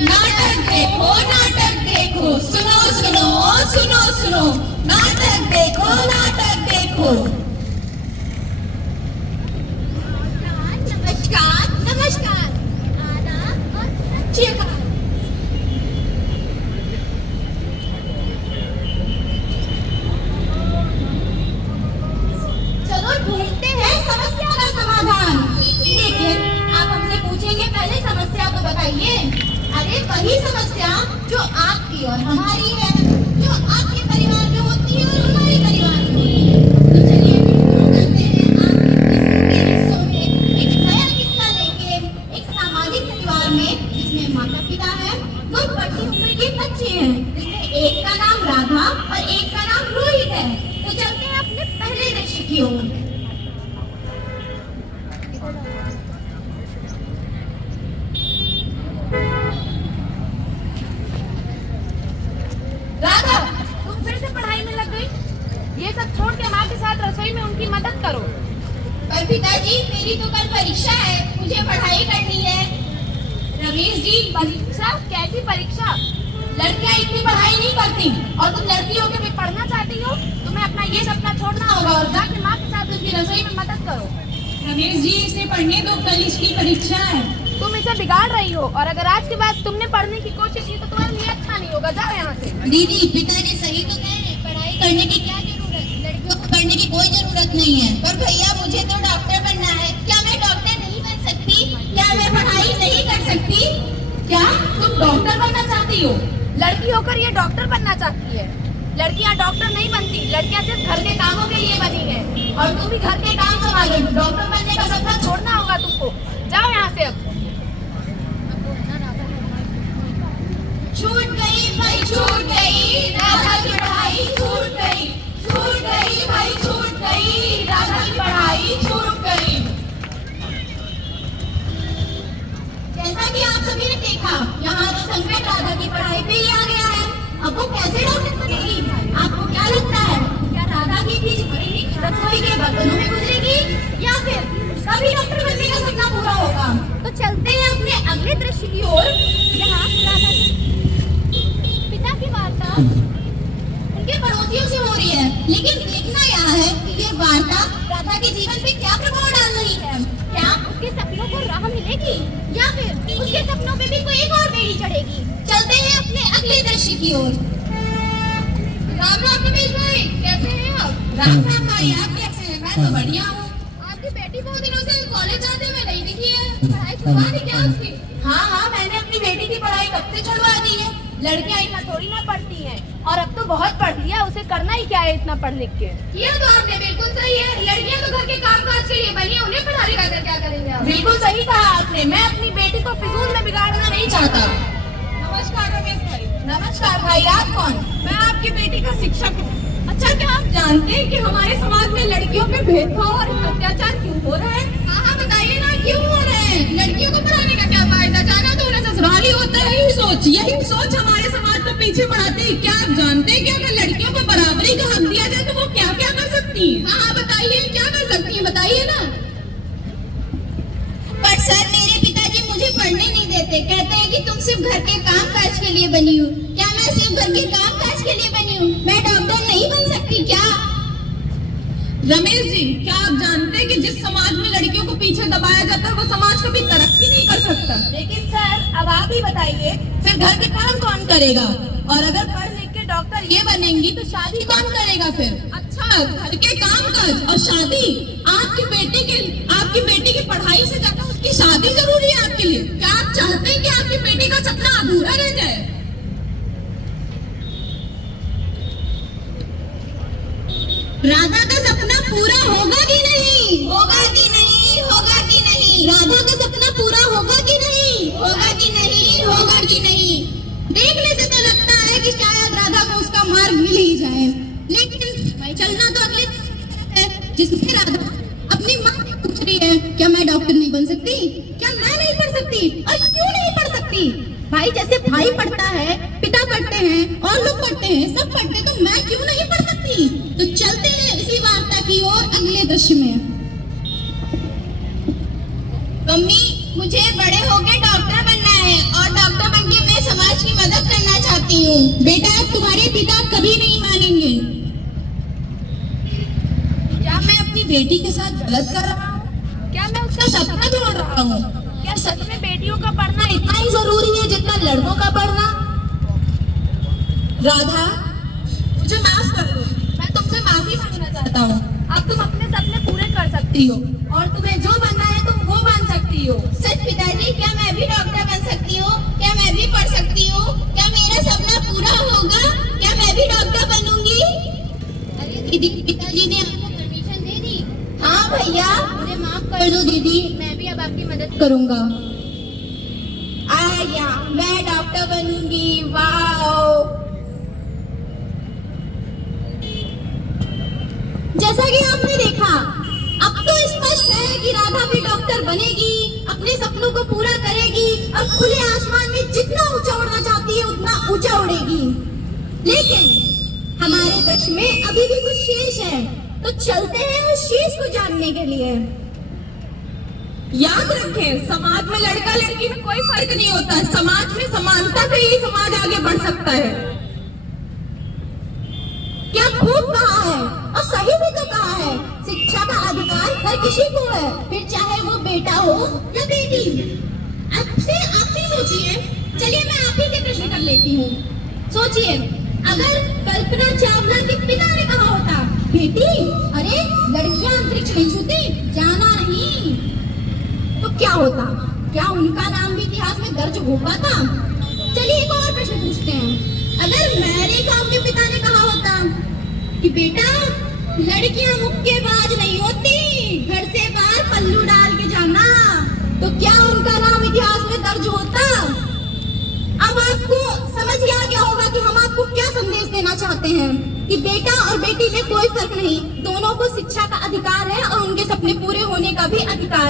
नाटक देखो, सुनो सुनो सुनो सुनो, नाटक देखो, नाटक देखो। नमस्कार नमस्कार, आदाब और सत श्री अकाल। चलो ढूंढते हैं समस्या का समाधान। लेकिन आप हमसे पूछेंगे पहले समस्या तो बताइए। अरे वही समस्या जो आपकी और हमारी है, जो आपके परिवार में होती है और हमारे परिवार में होती है। तो चलिए शुरू करते हैं आपके हिस्सों में एक नया किस्सा लेके। एक सामाजिक परिवार में जिसमें माता पिता है, दो बढ़ती उम्र के बच्चे हैं, जिसमें एक का नाम राधा और एक का नाम रोहित है। तो चलते हैं अपने पहले दृश्य की ओर। राधा, तुम फिर से पढ़ाई में लग गई। ये सब छोड़ के माँ के साथ रसोई में उनकी मदद करो। पर पिताजी मेरी तो कल परीक्षा है, मुझे पढ़ाई करनी है। रमेश जी, परीक्षा? कैसी परीक्षा? लड़कियां इतनी पढ़ाई नहीं करती और तुम लड़की होकर भी पढ़ना चाहती हो? तुम्हें अपना ये सपना छोड़ना होगा और जाके माँ के साथ उनकी रसोई में मदद करो। रमेश जी, इसे पढ़ने दो, कल इसकी परीक्षा है। तुम इसे बिगाड़ रही हो और अगर आज के बाद तुमने पढ़ने की कोशिश की तो तुम्हारे लिए अच्छा नहीं होगा। जाओ यहाँ से। दीदी, पिताजी सही तो कह रहे हैं, पढ़ाई करने की क्या जरूरत, लड़कियों को पढ़ने की कोई जरूरत नहीं है। पर भैया, मुझे तो डॉक्टर बनना है। क्या मैं डॉक्टर नहीं बन सकती? क्या मैं पढ़ाई नहीं कर सकती? क्या तुम डॉक्टर बनना चाहती हो? लड़की होकर ये डॉक्टर बनना चाहती है। लड़कियां डॉक्टर नहीं बनती, लड़कियां सिर्फ घर के कामों के लिए बनी है और तुम भी घर के काम संभालो। डॉक्टर बनने का सपना छोड़ना होगा तुमको। जाओ यहाँ से अब। छूट गई भाई, छूट गई राधा की पढ़ाई, छूट गई, छूट गई भाई, छूट गई राधा की पढ़ाई, छूट गई। जैसा कि आप सभी ने देखा, यहाँ तो संकट राधा की पढ़ाई पे ही आ गया है। अब वो कैसे डॉक्टर बनेगी? आपको क्या लगता है? क्या राधा की फीस भरी रसोई के बर्तनों में गुजरेगी या फिर कभी डॉक्टर बनने का सपना पूरा होगा? तो चलते हैं अपने अगले दृश्य की ओर, जहाँ राधा के पिता की वार्ता उनके पड़ोसियों से हो रही है। लेकिन देखना यह है कि ये वार्ता राधा के जीवन पे क्या प्रभाव डाल रही है। क्या उसके सपनों को राह मिलेगी या फिर उसके सपनों पे भी कोई एक और बेड़ी चढ़ेगी? चलते हैं अपने अगले दृश्य की ओर। राम राम रमेश भाई, कैसे हैं आप? राम राम भाई, आप कैसे हैं? मैं तो बढ़िया हूँ। आपकी बेटी बहुत दिनों से कॉलेज जाते हुए नहीं दिखी है, पढ़ाई छुड़वा दी क्या उसकी? हाँ, मैंने अपनी बेटी की पढ़ाई कब से छुड़वा दी है। लड़कियां इतना थोड़ी ना पढ़ती हैं और अब तो बहुत पढ़ लिया, उसे करना ही क्या है इतना पढ़ लिख के? ये तो आपने बिल्कुल सही है। लड़कियां तो घर के काम काज के लिए बनी है, उन्हें पढ़ा लिखा कर क्या करेंगे आप? बिल्कुल सही कहा आपने। मैं अपनी बेटी को फिजूल में बिगाड़ना नहीं चाहता। नमस्कार रमेश भाई। नमस्कार भाई, आप कौन? मैं आपकी बेटी का शिक्षक हूँ। अच्छा, क्या आप जानते हैं कि हमारे समाज में लड़कियों पे भेदभाव और अत्याचार क्यों हो रहा है? हाँ, बताइए ना, क्यों हो रहे हैं? लड़कियों को पढ़ाने का क्या फायदा? जाना तो उन्हें ससुराल ही होता है। यही सोच हमारे समाज को पीछे बढ़ाती है। क्या आप जानते हैं कि अगर लड़कियों को बराबरी का हक दिया जाए तो वो क्या क्या कर सकती है? हाँ, बताइए, क्या कर सकती है, बताइए ना। पर सर, मेरे पिताजी मुझे पढ़ने नहीं देते। कहते हैं कि तुम सिर्फ घर के काम काज के लिए बनी हो। क्या मैं सिर्फ घर के काम काज के लिए बनी हूँ? मैं डॉक्टर नहीं बन सकती क्या? रमेश जी, क्या आप जानते हैं कि जिस समाज में लड़कियों को पीछे दबाया जाता है वो समाज कभी तरक्की नहीं कर सकता? लेकिन सर, अब आप ही बताइए, फिर घर के काम कौन करेगा? और अगर पढ़ लिख के डॉक्टर ये बनेंगी तो शादी कौन करेगा फिर? अच्छा, घर के काम काज और शादी? आपकी बेटी की पढ़ाई से ज्यादा उसकी शादी जरूरी है आपके लिए? क्या आप चाहते हैं कि आपकी बेटी का सपना अधूरा रह जाए? राधा का सपना पूरा होगा कि नहीं? होगा कि नहीं? होगा कि नहीं? राधा का सपना पूरा होगा कि नहीं? होगा कि नहीं? होगा कि नहीं? देखने से तो लगता है कि शायद राधा को उसका मार्ग मिल ही जाए। लेकिन चलना तो अगले है, जिसमें राधा अपनी माँ से पूछ रही है, क्या मैं डॉक्टर नहीं बन सकती? क्या मैं नहीं पढ़ सकती? और क्यों नहीं पढ़ सकती? भाई, जैसे भाई पढ़ता है, पिता पढ़ते हैं और लोग पढ़ते हैं, सब पढ़ते, तो मैं क्यों नहीं पढ़ सकती? तो चलते हैं इसी वार्ता की ओर अगले दृश्य में। मम्मी, मुझे बड़े होके डॉक्टर बनना है और डॉक्टर बनके मैं बेटी के साथ गलत कर रहा हूँ? क्या मैं उसका सपना तोड़ रहा हूँ? क्या सच में बेटियों का पढ़ना इतना ही जरूरी है जितना लड़कों का पढ़ना? राधा, मुझे माफ कर दो, मैं तुमसे माफी मांगना चाहता हूँ। अब तुम अपने सपने पूरे कर सकती हो और तुम्हें जो बनना है तुम वो बन सकती हो। सच पिताजी, क्या मैं भी डॉक्टर बन सकती हूँ? क्या मैं भी पढ़ सकती हूँ? क्या मेरा सपना पूरा होगा? क्या मैं भी डॉक्टर बनूंगी? अरे दीदी, पिताजी ने आपको परमिशन दे दी। हाँ भैया, मुझे माफ कर दो दीदी, मैं भी अब आपकी मदद करूंगा। आया, मैं डॉक्टर बनूंगी। वाओ! जैसा कि आपने देखा, अब तो स्पष्ट है कि राधा भी डॉक्टर बनेगी, अपने सपनों को पूरा करेगी और खुले आसमान में जितना ऊंचा उड़ना चाहती है उतना ऊंचा उड़ेगी। लेकिन हमारे देश में अभी भी कुछ शेष है, तो चलते हैं उस शेष को जानने के लिए। याद रखें, समाज में लड़का लड़की में कोई फर्क नहीं होता। समाज में समानता से ही समाज आगे बढ़ सकता है। क्या खूब कहा है और सही भी तो कहा है। शिक्षा का अधिकार हर किसी को है, फिर चाहे वो बेटा हो या बेटी। आपसे आप ही सोचिए। चलिए मैं आप ही से प्रश्न कर लेती हूँ। सोचिए, अगर कल्पना चावला के पिता ने कहा होता, बेटी अरे लड़कियां अंतरिक्ष नहीं छूती, जाना नहीं, तो क्या होता? क्या उनका नाम भी इतिहास में दर्ज हो पाता? चलिए एक और प्रश्न पूछते हैं। अगर मैरी कॉम के पिता ने कहा होता कि बेटा लड़कियां मुक्केबाज नहीं होती, घर से बाहर पल्लू डाल के जाना, तो क्या उनका नाम इतिहास में दर्ज होता? अब आपको समझ आ गया होगा कि हम आपको क्या संदेश देना चाहते हैं कि बेटा और बेटी में कोई फर्क नहीं, दोनों को शिक्षा का अधिकार है और उनके सपने पूरे होने का भी अधिकार।